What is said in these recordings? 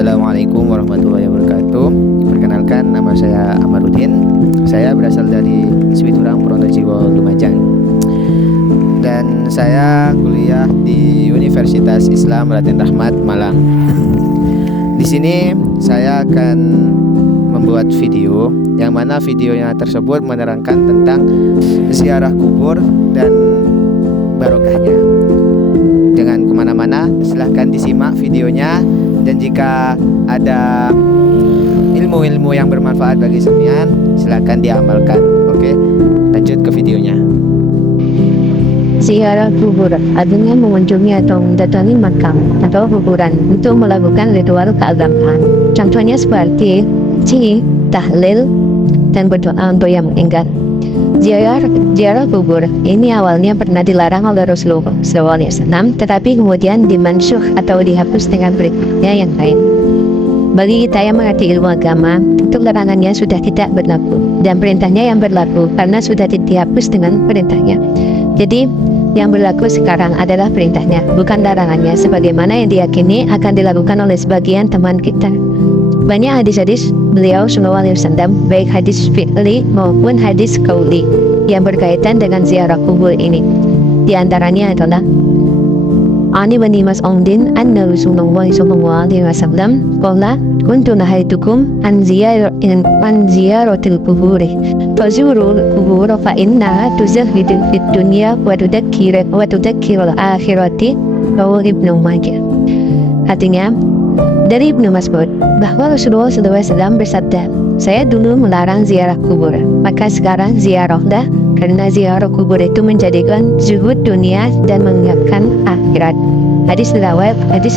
Assalamualaikum warahmatullahi wabarakatuh. Perkenalkan, nama saya Amarudin. Saya berasal dari Sepiturang, Pronojiwo, Lumajang. Dan saya kuliah di Universitas Islam Raden Rahmat, Malang. Di sini saya akan membuat video yang mana videonya tersebut menerangkan tentang ziarah kubur dan barokahnya. Jangan kemana-mana, silahkan disimak videonya. Dan jika ada ilmu-ilmu yang bermanfaat bagi sekalian, silakan diamalkan. Oke, lanjut ke videonya. Ziarah kubur artinya mengunjungi atau mendatangi makam atau kuburan untuk melakukan ritual keagamaan. Contohnya seperti tahlil dan berdoa untuk yang meninggal. Ziarah kubur ini awalnya pernah dilarang oleh Rasulullah SAW, tetapi kemudian dimansuh atau dihapus dengan berikutnya yang lain. Bagi kita yang mengerti ilmu agama, untuk larangannya sudah tidak berlaku dan perintahnya yang berlaku karena sudah dihapus dengan perintahnya. Jadi yang berlaku sekarang adalah perintahnya, bukan larangannya, sebagaimana yang diyakini akan dilakukan oleh sebagian teman kita. Banyak hadis-hadis beliau SAW, baik hadis fi'li maupun hadis qauli, yang berkaitan dengan ziarah kubur ini. Di antaranya adalah Ani bin Mas'udin anna Rasulullah SAW qala kuntu nahaitukum an ziyaratil qubur fazurul qubur fa innaha tuzahhidul fid dunya wa tudakkirul akhirati. Rawahu Ibnu Majah. Artinya dari Ibnu Mas'ud bahwa Rasulullah SAW bersabda, saya dulu melarang ziarah kubur, maka sekarang ziarahlah, karena ziarah kubur itu menjadikan zuhud dunia dan mengingatkan akhirat. Hadis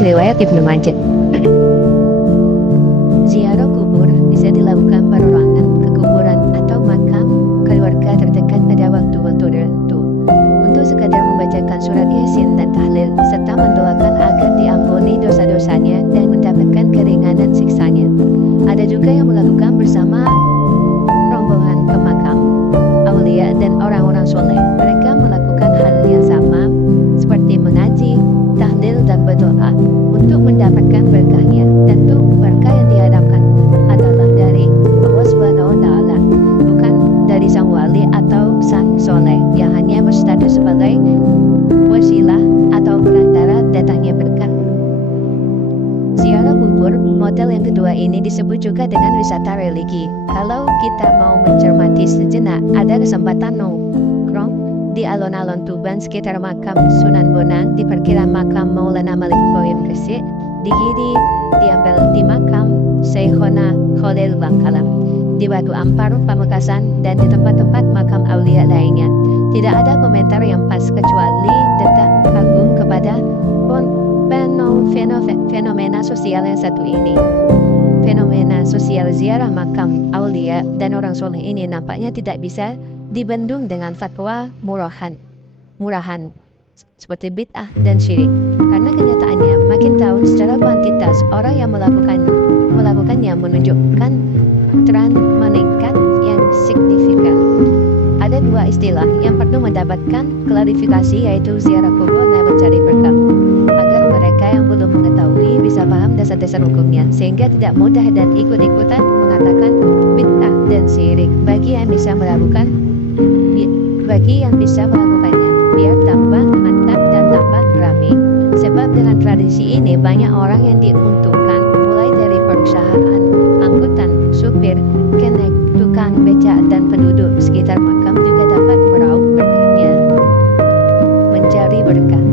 riwayat Ibnu Majah. Ziarah kubur bisa dilakukan perorangan ke kuburan atau makam keluarga terdekat pada waktu-waktu tertentu untuk sekadar membacakan surat Yasin dan tahlil serta mendoakan agar diampuni dosa-dosanya dan mendapatkan keringanan siksanya. Ada juga yang melakukan bersama rombongan ke makam aulia dan orang-orang soleh. Mereka melakukan hal yang sama seperti mengaji, tahlil dan berdoa untuk mendapatkan berkahnya. Tentu berkah yang diharapkan adalah dari Allah Subhanahu wa Ta'ala, bukan dari sang wali atau sang soleh yang hanya berstatus sebagai wasilah atau perantara datangnya berkah. Ziarah kubur model yang kedua ini disebut juga dengan wisata religi. Kalau kita mau mencermati sejenak, ada kesempatan nongkrong di alun-alun Tuban sekitar makam Sunan Bonang, di perkiraan makam Maulana Malik Boim Gresik, di Giri, diambil di makam Syekhona Khalil Bangkalam, di Batu Ampar Pamekasan, dan di tempat-tempat makam aulia lainnya. Tidak ada komentar yang pas kecuali detak kagum kepada fenomena sosial yang satu ini. Fenomena sosial ziarah makam aulia dan orang soleh ini nampaknya tidak bisa dibendung dengan fatwa murahan seperti bid'ah dan syirik. Karena kenyataannya makin tahun secara kuantitas orang yang melakukannya menunjukkan tren meningkat yang signifikan. Ada dua istilah yang perlu mendapatkan klarifikasi, yaitu ziarah kubur dan mencari berkah, agar mereka yang belum mengetahui bisa paham dasar-dasar hukumnya, sehingga tidak mudah dan ikut-ikutan mengatakan bid'ah dan syirik bagi yang bisa melakukannya, biar tambah mantap dan tambah ramai. Sebab dengan tradisi ini banyak orang yang diuntungkan, mulai dari perusahaan angkutan, supir, kenek, tukang becak, dan penduduk sekitar makam juga dapat meraup berkahnya. Mencari berkah.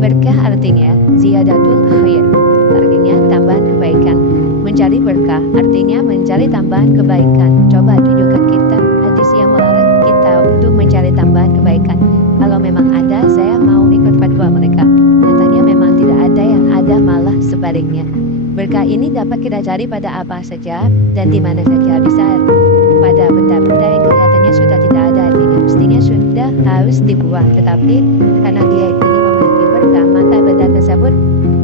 Berkah artinya ziyadatul khair, artinya tambahan kebaikan. Mencari berkah artinya mencari tambahan kebaikan. Coba tunjukkan kita hadis yang melarang kita untuk mencari tambahan kebaikan. Kalau memang ada, saya mau ikut fatwa mereka. Nyatanya memang tidak ada, yang ada malah sebaliknya. Berkah ini dapat kita cari pada apa saja dan di mana saja. Bisa pada benda-benda yang kelihatannya sudah tidak ada artinya, mestinya sudah harus dibuang. Tetapi karena dia ini memiliki berkah, maka benda tersebut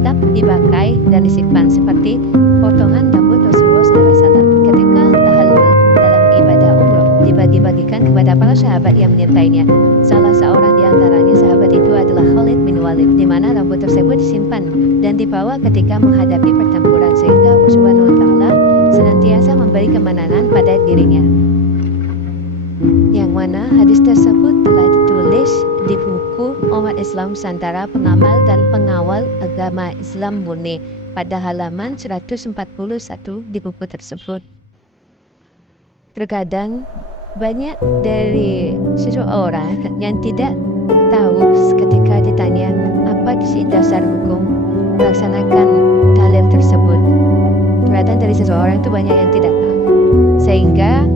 tetap dipakai dan disimpan, seperti potongan rambut Rasulullah SAW ketika tahallul dalam ibadah umroh dibagi-bagikan kepada para sahabat yang menyertainya. Salah seorang di antaranya sahabat itu adalah Khalid bin Walid, di mana rambut tersebut disimpan dan dibawa ketika menghadapi pertempuran, sehingga kemenangan pada dirinya. Yang mana hadis tersebut telah ditulis di buku Umat Islam Nusantara Pengamal dan Pengawal Agama Islam Murni pada halaman 141 di buku tersebut. Terkadang banyak dari seseorang yang tidak tahu ketika ditanya apa sih dasar hukum melaksanakan dalil tersebut. Terkadang dari seseorang itu banyak yang tidak tahu, sehingga